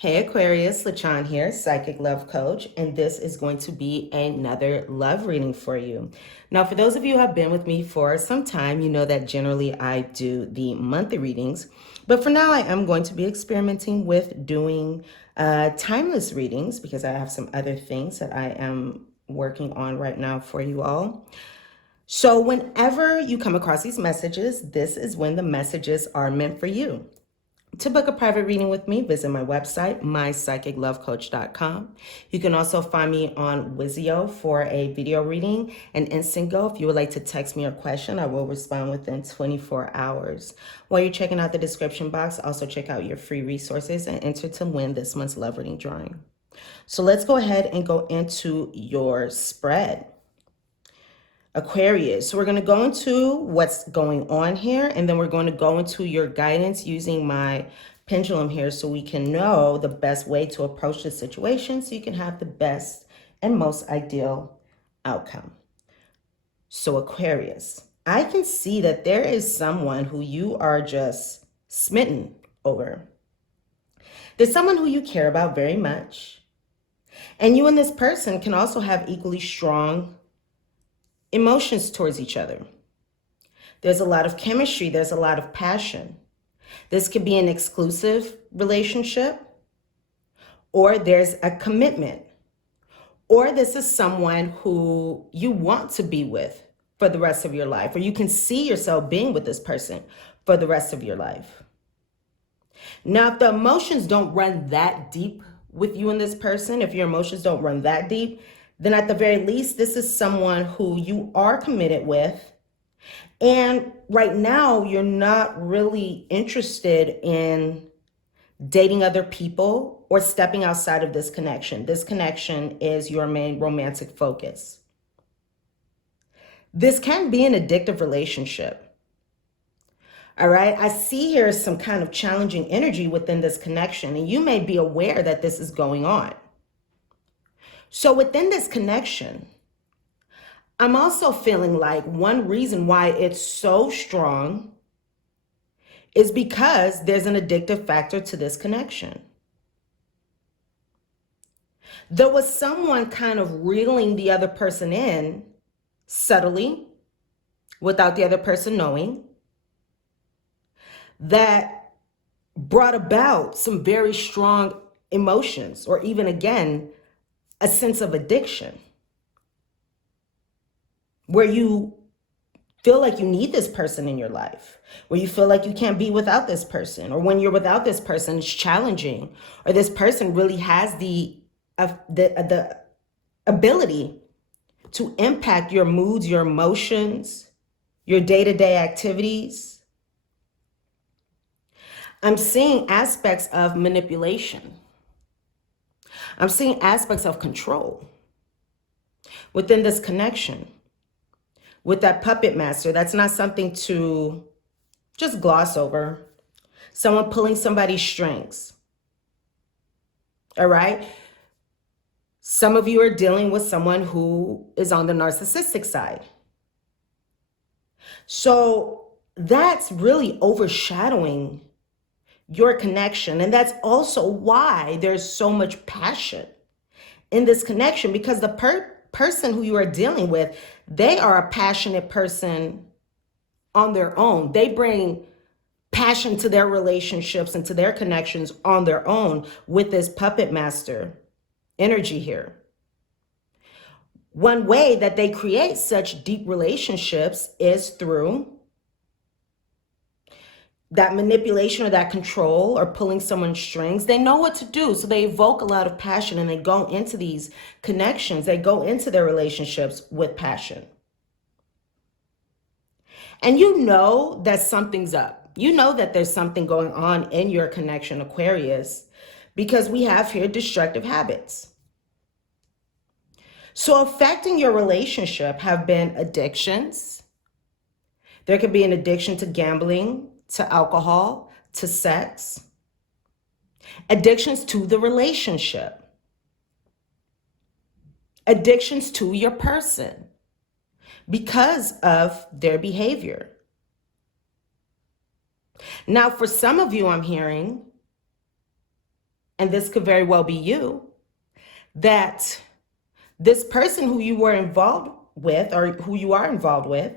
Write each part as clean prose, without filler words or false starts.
Hey Aquarius, LaChan here, Psychic Love Coach, and this is going to be another love reading for you. Now, for those of you who have been with me for some time, you know that generally I do the monthly readings, but for now I am going to be experimenting with doing timeless readings because I have some other things that I am working on right now for you all. So whenever you come across these messages, this is when the messages are meant for you. To book a private reading with me, visit my website, mypsychiclovecoach.com. You can also find me on Wizio for a video reading and Instant Go. If you would like to text me a question, I will respond within 24 hours. While you're checking out the description box, also check out your free resources and enter to win this month's love reading drawing. So let's go ahead and go into your spread. Aquarius. So we're going to go into what's going on here, and then we're going to go into your guidance using my pendulum here so we can know the best way to approach the situation so you can have the best and most ideal outcome. So Aquarius, I can see that there is someone who you are just smitten over. There's someone who you care about very much, and you and this person can also have equally strong emotions towards each other. There's a lot of chemistry. There's a lot of passion. This could be an exclusive relationship, or there's a commitment, or this is someone who you want to be with for the rest of your life, or you can see yourself being with this person for the rest of your life. Now, if the emotions don't run that deep with you and this person, if your emotions don't run that deep, then at the very least, this is someone who you are committed with. And right now, you're not really interested in dating other people or stepping outside of this connection. This connection is your main romantic focus. This can be an addictive relationship. All right, I see here some kind of challenging energy within this connection, and you may be aware that this is going on. So within this connection, I'm also feeling like one reason why it's so strong is because there's an addictive factor to this connection. There was someone kind of reeling the other person in subtly without the other person knowing that brought about some very strong emotions, or even again, a sense of addiction, where you feel like you need this person in your life, where you feel like you can't be without this person, or when you're without this person, it's challenging, or this person really has the ability to impact your moods, your emotions, your day-to-day activities. I'm seeing aspects of manipulation. I'm seeing aspects of control within this connection. With that puppet master, that's not something to just gloss over. Someone pulling somebody's strings. All right? Some of you are dealing with someone who is on the narcissistic side. So that's really overshadowing your connection. And that's also why there's so much passion in this connection, because the person who you are dealing with, they are a passionate person on their own. They bring passion to their relationships and to their connections on their own with this puppet master energy here. One way that they create such deep relationships is through that manipulation or that control or pulling someone's strings. They know what to do, so they evoke a lot of passion and they go into these connections. They go into their relationships with passion. And you know that something's up. You know that there's something going on in your connection, Aquarius, because we have here destructive habits. So affecting your relationship have been addictions. There could be an addiction to gambling, to alcohol, to sex, addictions to the relationship, addictions to your person because of their behavior. Now, for some of you, I'm hearing and this could very well be you, that this person who you were involved with, or who you are involved with,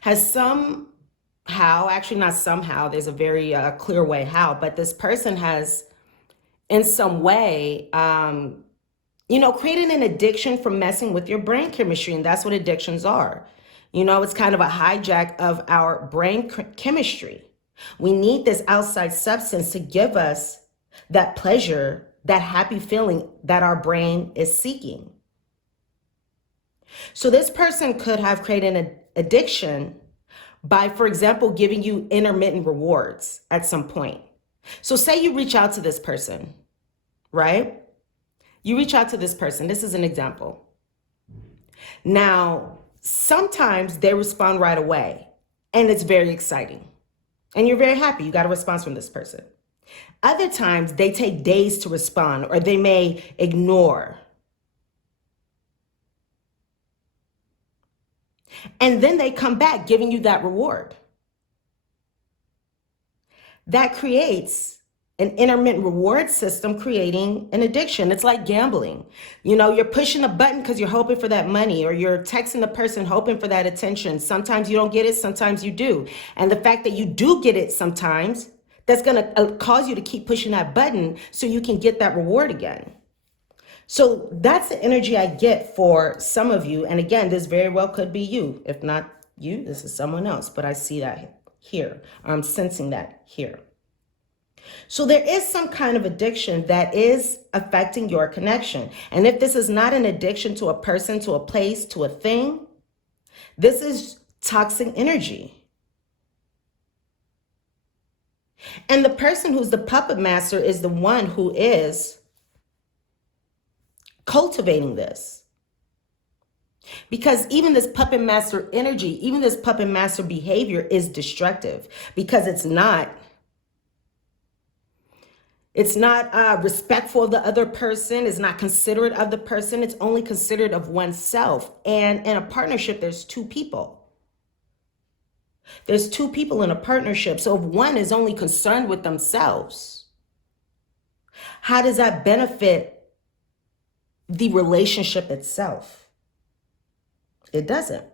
has somehow, actually not somehow, there's a very clear way how, but this person has in some way, created an addiction from messing with your brain chemistry. And that's what addictions are. It's kind of a hijack of our brain chemistry. We need this outside substance to give us that pleasure, that happy feeling that our brain is seeking. So this person could have created an addiction by, for example, giving you intermittent rewards at some point. So say you reach out to this person, right? You reach out to this person. This is an example. Now, sometimes they respond right away, and it's very exciting. And you're very happy you got a response from this person. Other times, they take days to respond, or they may ignore. And then they come back giving you that reward. That creates an intermittent reward system, creating an addiction. It's like gambling. You're pushing a button because you're hoping for that money, or you're texting the person hoping for that attention. Sometimes you don't get it, sometimes you do. And the fact that you do get it sometimes, that's going to cause you to keep pushing that button so you can get that reward again. So that's the energy I get for some of you. And again, this very well could be you. If not you, this is someone else. But I see that here. I'm sensing that here. So there is some kind of addiction that is affecting your connection. And if this is not an addiction to a person, to a place, to a thing, this is toxic energy. And the person who's the puppet master is the one who is cultivating this. Because even this puppet master energy, even this puppet master behavior is destructive, because it's not respectful of the other person. It's not considerate of the person. It's only considerate of oneself. And in a partnership, there's two people. There's two people in a partnership. So if one is only concerned with themselves, how does that benefit the relationship itself? It doesn't.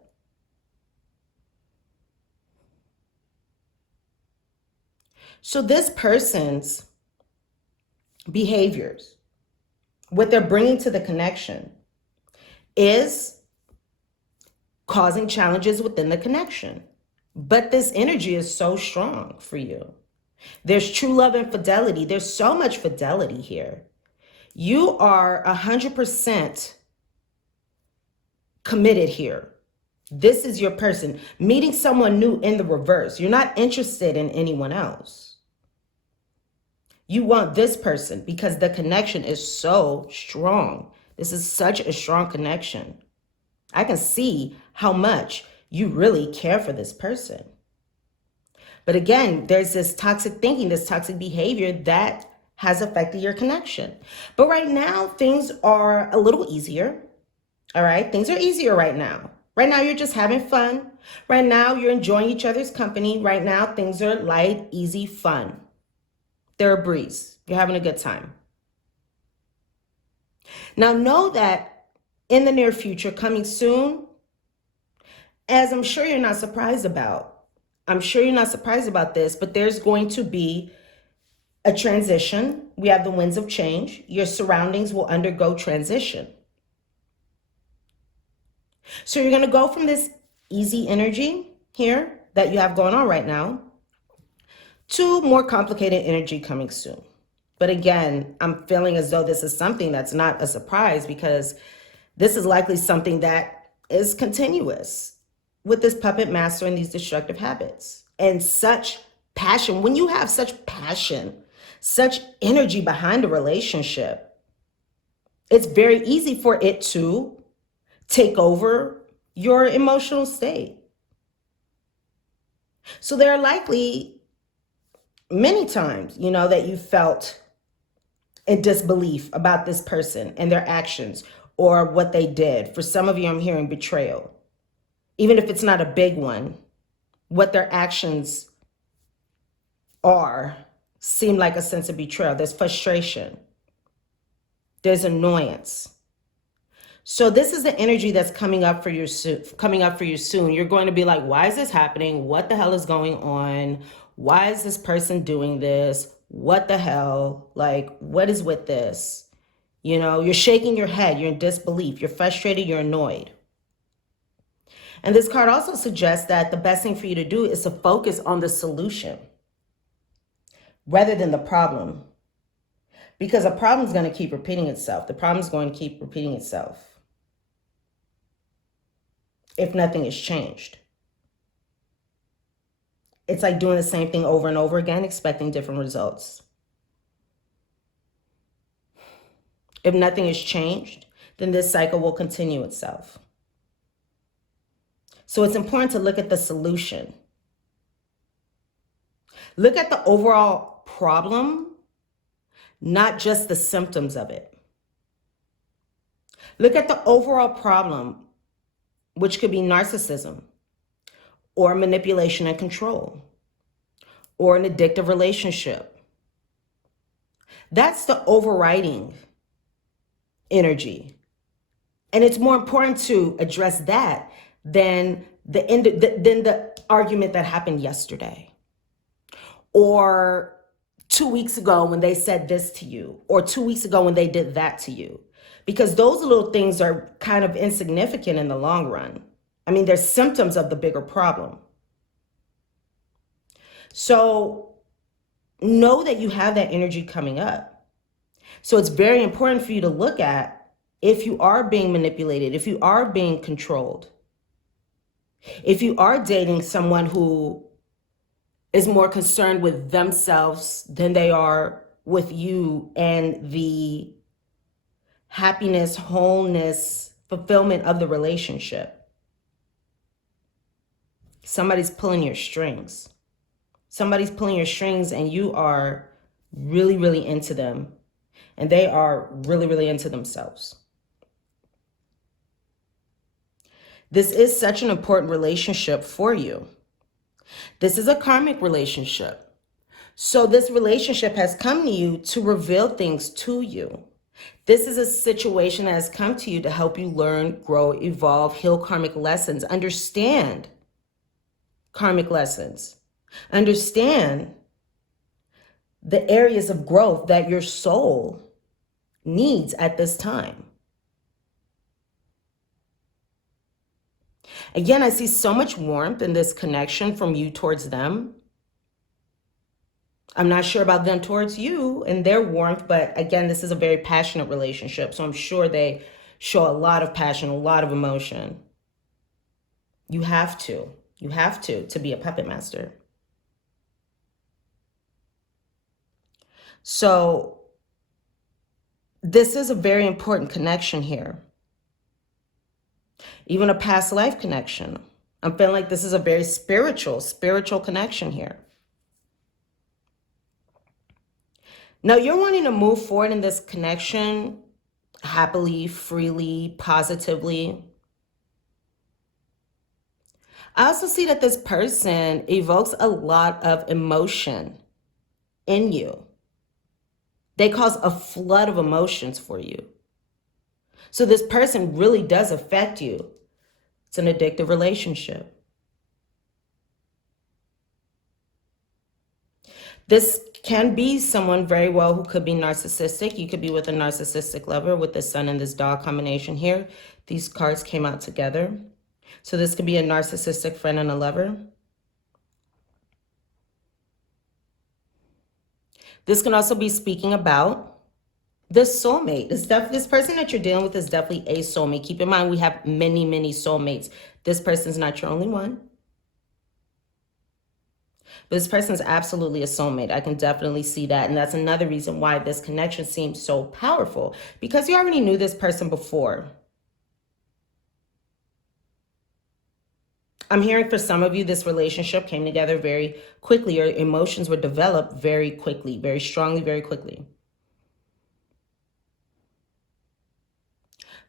So this person's behaviors, what they're bringing to the connection, is causing challenges within the connection. But this energy is so strong for you. There's true love and fidelity. There's so much fidelity here. You are 100% committed here. This is your person. Meeting someone new in the reverse. You're not interested in anyone else. You want this person because the connection is so strong. This is such a strong connection. I can see how much you really care for this person. But again, there's this toxic thinking, this toxic behavior that has affected your connection. But right now, things are a little easier. All right, things are easier right now. Right now, you're just having fun. Right now, you're enjoying each other's company. Right now, things are light, easy, fun. They're a breeze. You're having a good time. Now, know that in the near future, coming soon, as I'm sure you're not surprised about, this, but there's going to be a transition. We have the winds of change. Your surroundings will undergo transition. So you're going to go from this easy energy here that you have going on right now to more complicated energy coming soon. But again, I'm feeling as though this is something that's not a surprise, because this is likely something that is continuous with this puppet master and these destructive habits and such passion. When you have such passion, such energy behind a relationship, it's very easy for it to take over your emotional state. So there are likely many times, that you felt in disbelief about this person and their actions or what they did. For some of you, I'm hearing betrayal. Even if it's not a big one, what their actions are seem like a sense of betrayal. There's frustration. There's annoyance. So this is the energy that's coming up for you soon. You're going to be like, why is this happening? What the hell is going on? Why is this person doing this? What the hell? Like, what is with this? You know, you're shaking your head. You're in disbelief. You're frustrated. You're annoyed. And this card also suggests that the best thing for you to do is to focus on the solution rather than the problem. Because a problem is going to keep repeating itself. The problem is going to keep repeating itself if nothing is changed. It's like doing the same thing over and over again, expecting different results. If nothing is changed, then this cycle will continue itself. So it's important to look at the solution. Look at the overall problem, not just the symptoms of it. Look at the overall problem, which could be narcissism, or manipulation and control, or an addictive relationship. That's the overriding energy. And it's more important to address that than the argument that happened yesterday, or 2 weeks ago when they said this to you, or 2 weeks ago when they did that to you. Because those little things are kind of insignificant in the long run. I mean, they're symptoms of the bigger problem. So know that you have that energy coming up. So it's very important for you to look at if you are being manipulated, if you are being controlled, if you are dating someone who is more concerned with themselves than they are with you and the happiness, wholeness, fulfillment of the relationship. Somebody's pulling your strings. Somebody's pulling your strings and you are really, really into them. And they are really, really into themselves. This is such an important relationship for you. This is a karmic relationship. So this relationship has come to you to reveal things to you. This is a situation that has come to you to help you learn, grow, evolve, heal karmic lessons, understand karmic lessons, understand the areas of growth that your soul needs at this time. Again, I see so much warmth in this connection from you towards them. I'm not sure about them towards you and their warmth, but again, this is a very passionate relationship. So I'm sure they show a lot of passion, a lot of emotion. You have to be a puppet master. So this is a very important connection here. Even a past life connection. I'm feeling like this is a very spiritual connection here. Now, you're wanting to move forward in this connection happily, freely, positively. I also see that this person evokes a lot of emotion in you. They cause a flood of emotions for you. So this person really does affect you. It's an addictive relationship. This can be someone very well who could be narcissistic. You could be with a narcissistic lover with the sun and this dog combination here. These cards came out together. So this could be a narcissistic friend and a lover. This can also be speaking about the soulmate. This person that you're dealing with is definitely a soulmate. Keep in mind, we have many, many soulmates. This person's not your only one. But this person is absolutely a soulmate. I can definitely see that. And that's another reason why this connection seems so powerful. Because you already knew this person before. I'm hearing for some of you, this relationship came together very quickly. Your emotions were developed very quickly, very strongly, very quickly.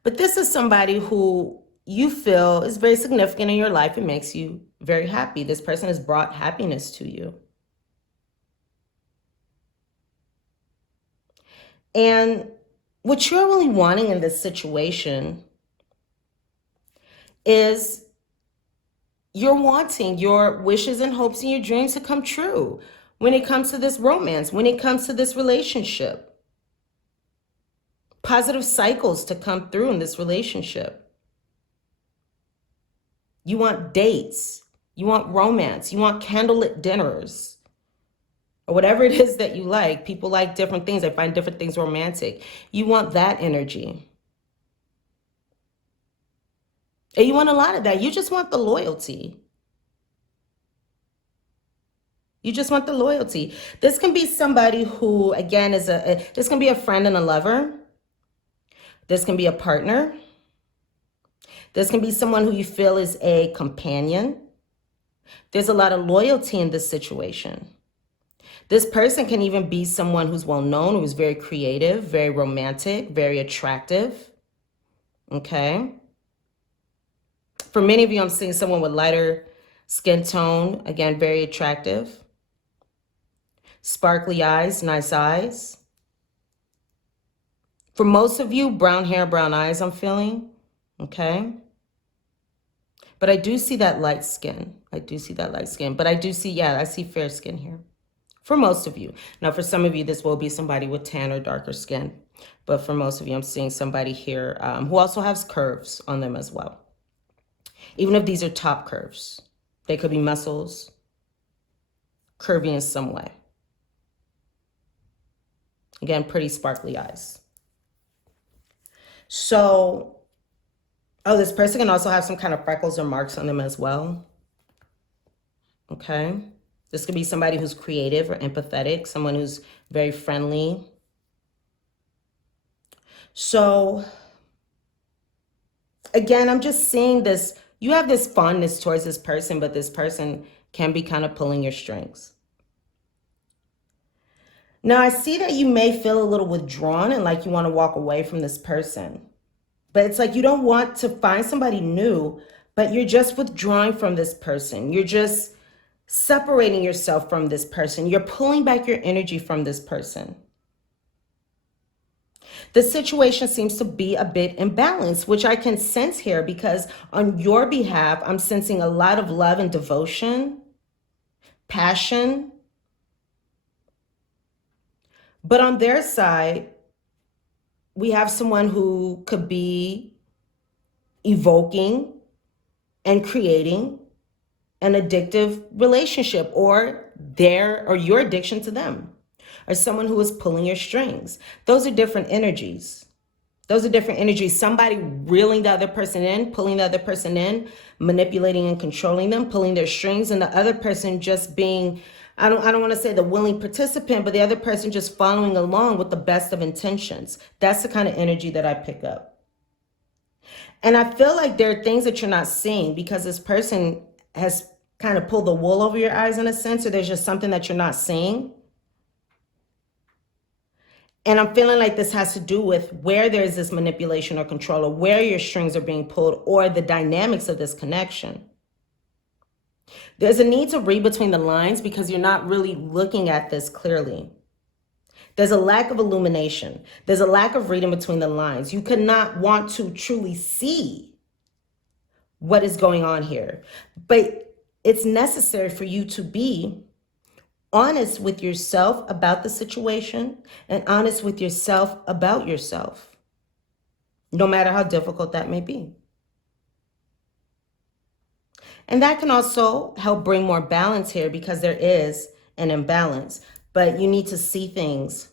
But this is somebody who you feel is very significant in your life. It makes you very happy. This person has brought happiness to you. And what you're really wanting in this situation is you're wanting your wishes and hopes and your dreams to come true when it comes to this romance, when it comes to this relationship. Positive cycles to come through in this relationship. You want dates. You want romance. You want candlelit dinners. Or whatever it is that you like. People like different things. They find different things romantic. You want that energy. And you want a lot of that. You just want the loyalty. You just want the loyalty. This can be somebody who, again, this can be a friend and a lover. This can be a partner. This can be someone who you feel is a companion. There's a lot of loyalty in this situation. This person can even be someone who's well known, who's very creative, very romantic, very attractive. Okay. For many of you, I'm seeing someone with lighter skin tone. Again, very attractive. Sparkly eyes, nice eyes. For most of you, brown hair, brown eyes, I'm feeling. Okay. But I do see that light skin. I do see that light skin. But I do see, I see fair skin here. For most of you. Now, for some of you, this will be somebody with tan or darker skin. But for most of you, I'm seeing somebody here who also has curves on them as well. Even if these are top curves. They could be muscles, curvy in some way. Again, pretty sparkly eyes. So, this person can also have some kind of freckles or marks on them as well. Okay. This could be somebody who's creative or empathetic, someone who's very friendly. So, again, I'm just seeing this. You have this fondness towards this person, but this person can be kind of pulling your strings. Now, I see that you may feel a little withdrawn and like you want to walk away from this person. But it's like you don't want to find somebody new, but you're just withdrawing from this person. You're just separating yourself from this person. You're pulling back your energy from this person. The situation seems to be a bit imbalanced, which I can sense here because on your behalf, I'm sensing a lot of love and devotion, passion. But on their side, we have someone who could be evoking and creating an addictive relationship, or your addiction to them, or someone who is pulling your strings. Those are different energies. Somebody reeling the other person in, pulling the other person in, manipulating and controlling them, pulling their strings, and the other person just being, I don't want to say the willing participant, but the other person just following along with the best of intentions. That's the kind of energy that I pick up. And I feel like there are things that you're not seeing because this person has kind of pulled the wool over your eyes in a sense, or there's just something that you're not seeing. And I'm feeling like this has to do with where there's this manipulation or control, or where your strings are being pulled, or the dynamics of this connection. There's a need to read between the lines because you're not really looking at this clearly. There's a lack of illumination. There's a lack of reading between the lines. You could not want to truly see what is going on here. But it's necessary for you to be honest with yourself about the situation and honest with yourself about yourself, no matter how difficult that may be. And that can also help bring more balance here because there is an imbalance, but you need to see things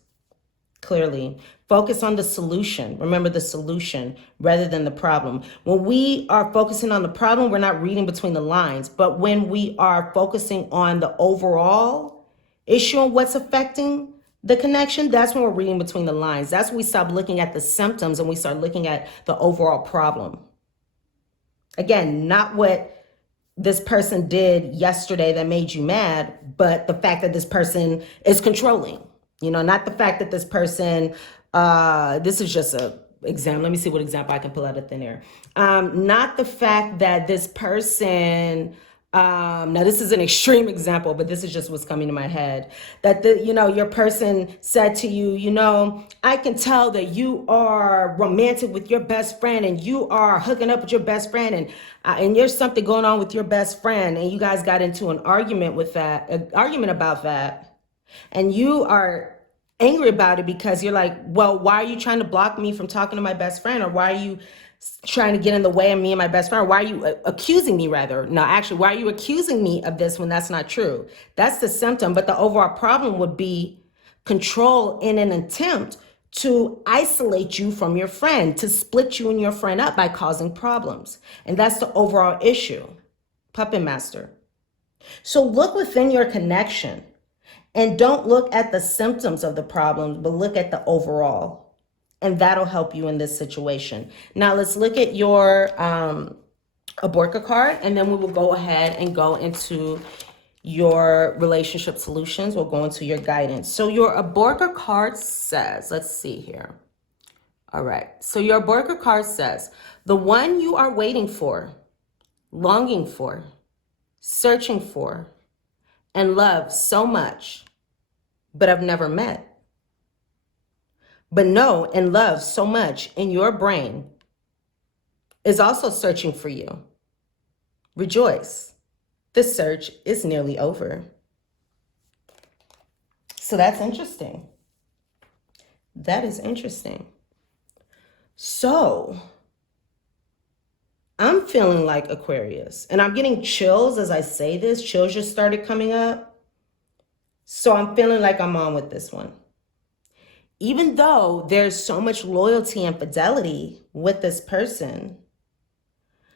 clearly. Focus on the solution. Remember the solution rather than the problem. When we are focusing on the problem, we're not reading between the lines. But when we are focusing on the overall issue and what's affecting the connection, that's when we're reading between the lines. That's when we stop looking at the symptoms and we start looking at the overall problem. Again, not what this person did yesterday that made you mad, but the fact that this person is controlling. Not the fact that this person, this is just a example. Let me see what example I can pull out of thin air. Not the fact that this person Now this is an extreme example, but this is just what's coming to my head. That your person said to you, I can tell that you are romantic with your best friend, and you are hooking up with your best friend, and there's something going on with your best friend, and you guys got into an argument about that, and you are angry about it because you're like, well, why are you trying to block me from talking to my best friend? Or why are you trying to get in the way of me and my best friend? Or why are you accusing me, rather? No, actually, why are you accusing me of this when that's not true? That's the symptom. But the overall problem would be control in an attempt to isolate you from your friend, to split you and your friend up by causing problems. And that's the overall issue. Puppet master. So look within your connection. And don't look at the symptoms of the problems, but look at the overall. And that'll help you in this situation. Now let's look at your Aborca card, and then we will go ahead and go into your relationship solutions. We'll go into your guidance. So your Aborca card says, let's see here. All right. So your Aborca card says, the one you are waiting for, longing for, searching for, and love so much, but I've never met, but know and love so much in your brain, is also searching for you. Rejoice. The search is nearly over. So that's interesting. That is interesting. So I'm feeling like Aquarius, and I'm getting chills as I say this. Chills just started coming up. So I'm feeling like I'm on with this one. Even though there's so much loyalty and fidelity with this person,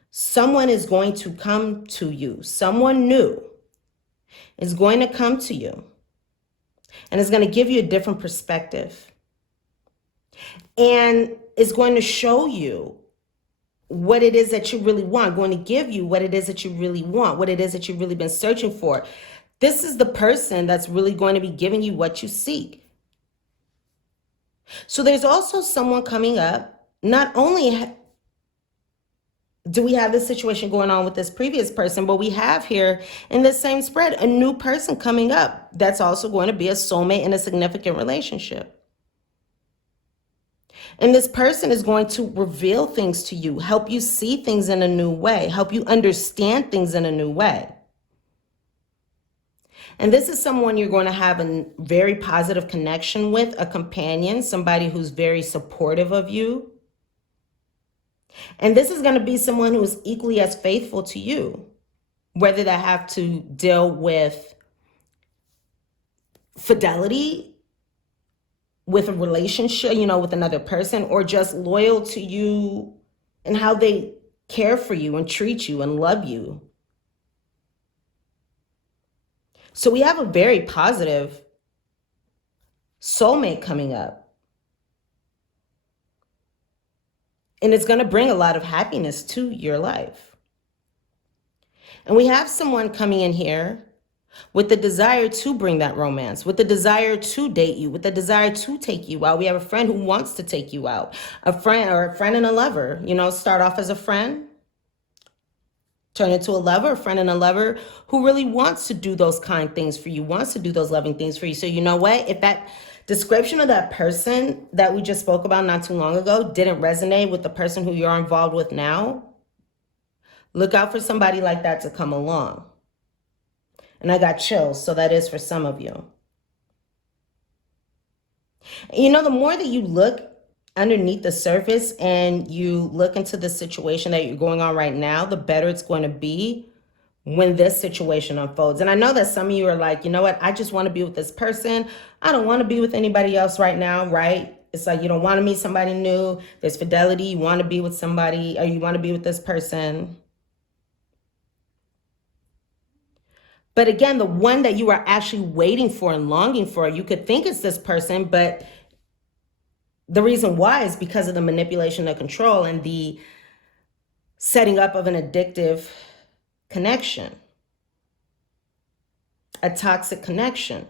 someone is going to come to you. Someone new is going to come to you and is going to give you a different perspective. And is going to show you what it is that you really want, going to give you what it is that you really want, what it is that you've really been searching for. This is the person that's really going to be giving you what you seek. So there's also someone coming up. Not only do we have this situation going on with this previous person, but we have here in this same spread a new person coming up that's also going to be a soulmate in a significant relationship. And this person is going to reveal things to you, help you see things in a new way, help you understand things in a new way. And this is someone you're going to have a very positive connection with, a companion, somebody who's very supportive of you. And this is going to be someone who is equally as faithful to you, whether they have to deal with fidelity, with a relationship, with another person, or just loyal to you and how they care for you and treat you and love you. So we have a very positive soulmate coming up. And it's going to bring a lot of happiness to your life. And we have someone coming in here with the desire to bring that romance, with the desire to date you, with the desire to take you out. We have a friend who wants to take you out, a friend and a lover, start off as a friend, turn into a lover, a friend and a lover who really wants to do those kind things for you, wants to do those loving things for you. So you know what? If that description of that person that we just spoke about not too long ago didn't resonate with the person who you're involved with now, look out for somebody like that to come along. And I got chills, so that is for some of you. The more that you look underneath the surface and you look into the situation that you're going on right now, the better it's going to be when this situation unfolds. And I know that some of you are like, you know what? I just want to be with this person. I don't want to be with anybody else right now, right? It's like you don't want to meet somebody new. There's fidelity. You want to be with somebody, or you want to be with this person. But again, the one that you are actually waiting for and longing for, you could think it's this person, but the reason why is because of the manipulation of control and the setting up of an addictive connection, a toxic connection.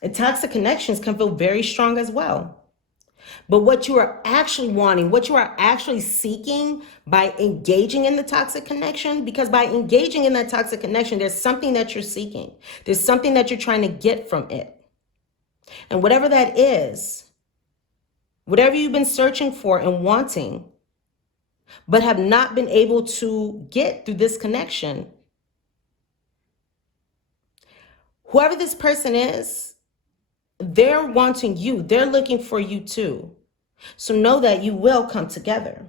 And toxic connections can feel very strong as well. But what you are actually wanting, what you are actually seeking by engaging in the toxic connection, because by engaging in that toxic connection, there's something that you're seeking. There's something that you're trying to get from it. And whatever that is, whatever you've been searching for and wanting, but have not been able to get through this connection, whoever this person is, they're wanting you. They're looking for you too. So know that you will come together.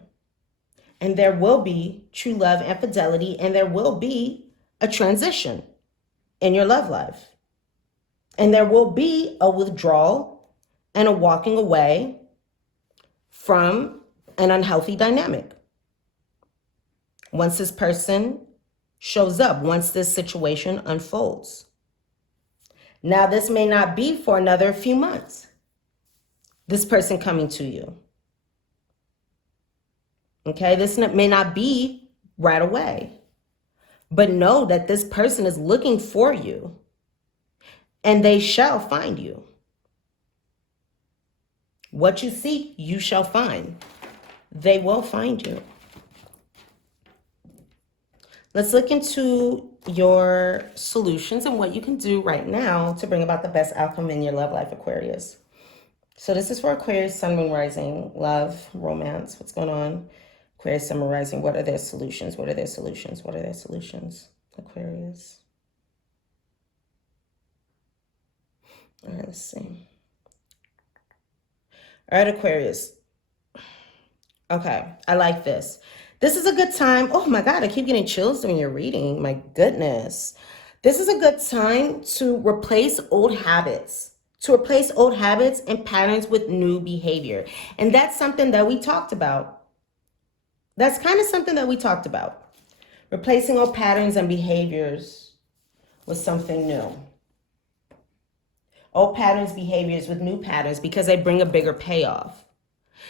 And there will be true love and fidelity, and there will be a transition in your love life. And there will be a withdrawal and a walking away from an unhealthy dynamic. Once this person shows up, once this situation unfolds. Now, this may not be for another few months, this person coming to you. Okay, this may not be right away, but know that this person is looking for you and they shall find you. What you seek, you shall find. They will find you. Let's look into your solutions and what you can do right now to bring about the best outcome in your love life, Aquarius. So this is for Aquarius, Sun, Moon, Rising, love, romance. What's going on? Aquarius, Sun, Moon, Rising. What are their solutions? What are their solutions? What are their solutions? Aquarius. All right, let's see. All right, Aquarius. Okay, I like this. This is a good time. Oh my God, I keep getting chills when you're reading. My goodness. This is a good time to replace old habits. To replace old habits and patterns with new behavior. And that's something that we talked about. That's kind of something that we talked about. Replacing old patterns and behaviors with something new. Old patterns, behaviors with new patterns because they bring a bigger payoff.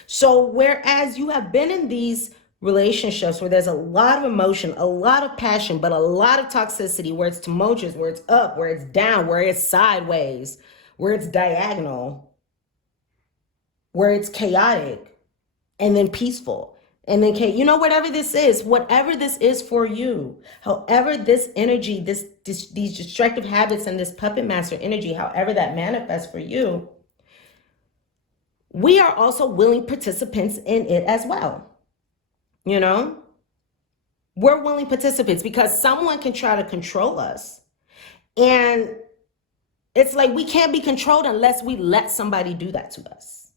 So whereas you have been in these relationships where there's a lot of emotion, a lot of passion, but a lot of toxicity, where it's tumultuous, where it's up, where it's down, where it's sideways, where it's diagonal, where it's chaotic, and then peaceful. And then, you know, whatever this is for you, however this energy, these destructive habits and this puppet master energy, however that manifests for you, we are also willing participants in it as well. You know, we're willing participants because someone can try to control us. And it's like we can't be controlled unless we let somebody do that to us.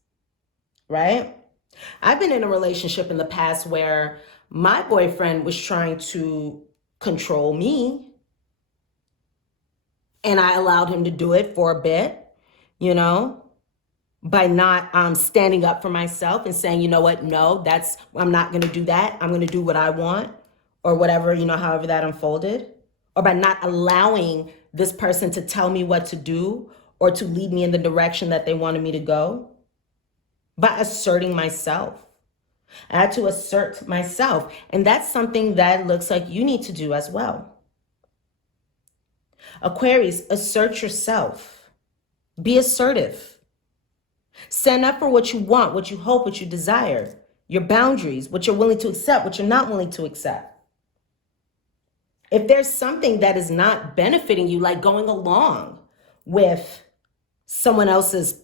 Right? I've been in a relationship in the past where my boyfriend was trying to control me. And I allowed him to do it for a bit, you know, by not standing up for myself and saying, you know what, no, I'm not going to do that. I'm going to do what I want or whatever, you know, however that unfolded. Or by not allowing this person to tell me what to do or to lead me in the direction that they wanted me to go. By asserting myself. I had to assert myself. And that's something that looks like you need to do as well. Aquarius, assert yourself. Be assertive. Stand up for what you want, what you hope, what you desire, your boundaries, what you're willing to accept, what you're not willing to accept. If there's something that is not benefiting you, like going along with someone else's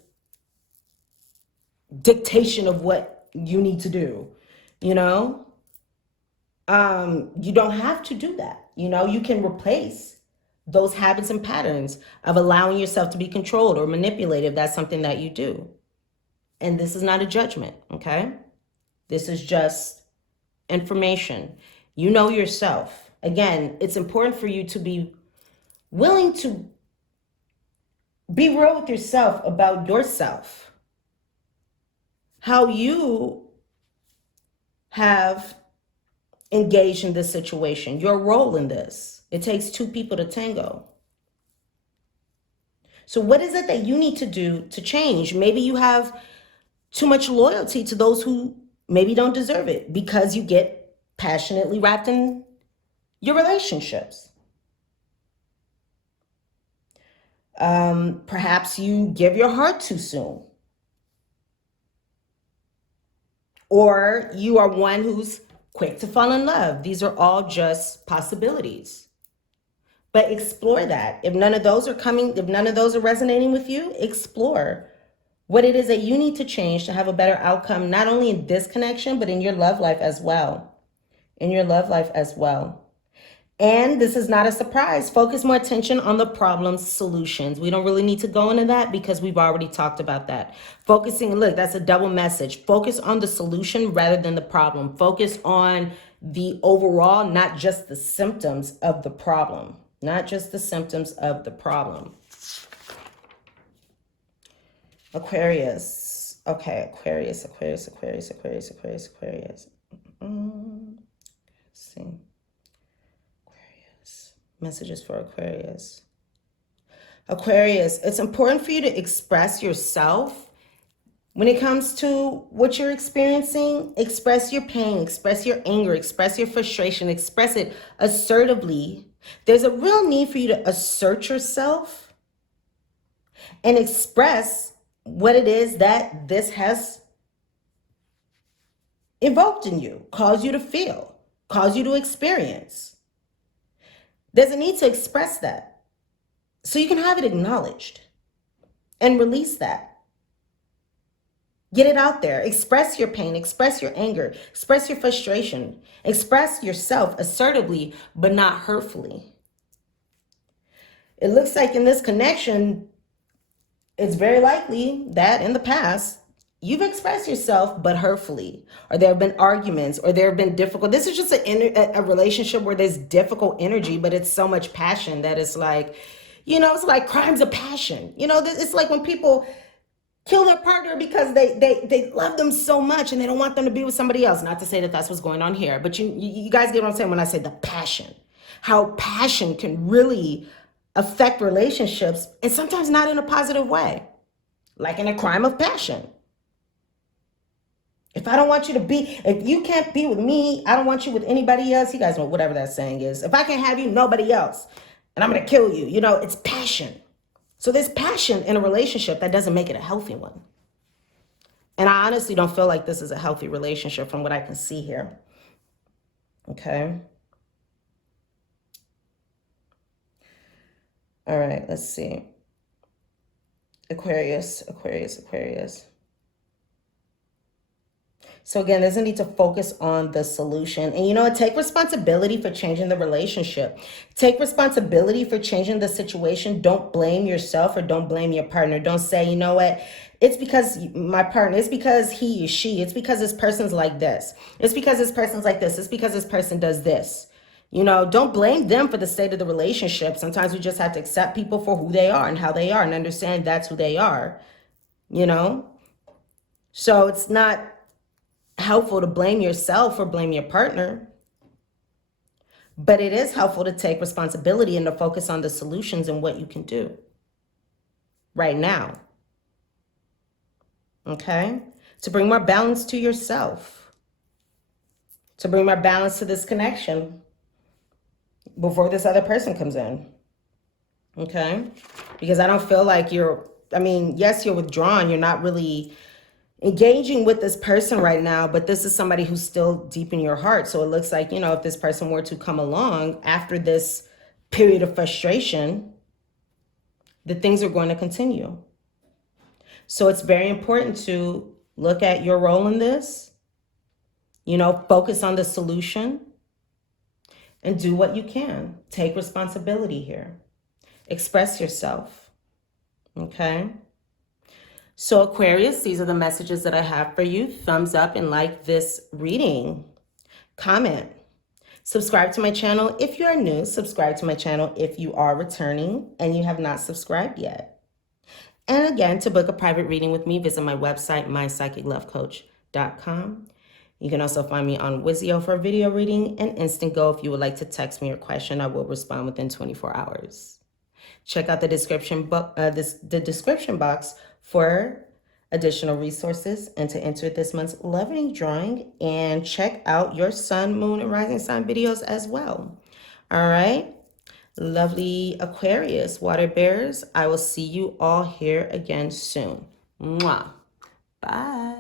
dictation of what you need to do, you know, you don't have to do that. You know, you can replace those habits and patterns of allowing yourself to be controlled or manipulated if that's something that you do. And this is not a judgment, okay? This is just information. You know yourself. Again, it's important for you to be willing to be real with yourself about yourself. How you have engaged in this situation, your role in this. It takes two people to tango. So what is it that you need to do to change? Maybe you have too much loyalty to those who maybe don't deserve it because you get passionately wrapped in your relationships. Perhaps you give your heart too soon. Or you are one who's quick to fall in love. These are all just possibilities. But explore that. If none of those are coming, if none of those are resonating with you, explore what it is that you need to change to have a better outcome, not only in this connection, but in your love life as well. In your love life as well. And this is not a surprise. Focus more attention on the problem's solutions. We don't really need to go into that because we've already talked about that. Focusing, look, that's a double message. Focus on the solution rather than the problem. Focus on the overall, not just the symptoms of the problem. Not just the symptoms of the problem. Aquarius. Okay, Aquarius. Let's see. Messages for Aquarius. Aquarius, it's important for you to express yourself. When it comes to what you're experiencing, express your pain, express your anger, express your frustration, express it assertively. There's a real need for you to assert yourself and express what it is that this has evoked in you, caused you to feel, caused you to experience. There's a need to express that so you can have it acknowledged and release that. Get it out there. Express your pain, express your anger, express your frustration, express yourself assertively, but not hurtfully. It looks like in this connection, it's very likely that in the past, you've expressed yourself, but hurtfully, or there have been arguments, or there have been difficult. This is just a relationship where there's difficult energy, but it's so much passion that it's like, you know, it's like crimes of passion. You know, it's like when people kill their partner because they love them so much and they don't want them to be with somebody else. Not to say that that's what's going on here, but you guys get what I'm saying when I say the passion. How passion can really affect relationships, and sometimes not in a positive way, like in a crime of passion. If I don't want you to be, if you can't be with me, I don't want you with anybody else. You guys know whatever that saying is. If I can't have you, nobody else. And I'm going to kill you. You know, it's passion. So there's passion in a relationship that doesn't make it a healthy one. And I honestly don't feel like this is a healthy relationship from what I can see here. Okay. All right, let's see. Aquarius. So again, there's a need to focus on the solution. And you know what? Take responsibility for changing the relationship. Take responsibility for changing the situation. Don't blame yourself or don't blame your partner. Don't say, you know what? It's because my partner, it's because he or she, it's because this person's like this. It's because this person's like this. It's because this person does this. You know, don't blame them for the state of the relationship. Sometimes we just have to accept people for who they are and how they are and understand that's who they are, you know? So it's not helpful to blame yourself or blame your partner, but it is helpful to take responsibility and to focus on the solutions and what you can do right now. Okay? To bring more balance to yourself, to bring more balance to this connection before this other person comes in. Okay? Because I don't feel like yes, you're withdrawn. You're not really engaging with this person right now, but this is somebody who's still deep in your heart. So it looks like, you know, if this person were to come along after this period of frustration, the things are going to continue. So it's very important to look at your role in this, you know, focus on the solution and do what you can. Take responsibility here. Express yourself. Okay? So Aquarius, these are the messages that I have for you. Thumbs up and like this reading. Comment. Subscribe to my channel if you are new. Subscribe to my channel if you are returning and you have not subscribed yet. And again, to book a private reading with me, visit my website, mypsychiclovecoach.com. You can also find me on Wizio for a video reading and Instant Go if you would like to text me your question. I will respond within 24 hours. Check out the description box for additional resources and to enter this month's love reading drawing, and check out your sun, moon, and rising sign videos as well. All right. Lovely Aquarius, water bearers. I will see you all here again soon. Mwah. Bye.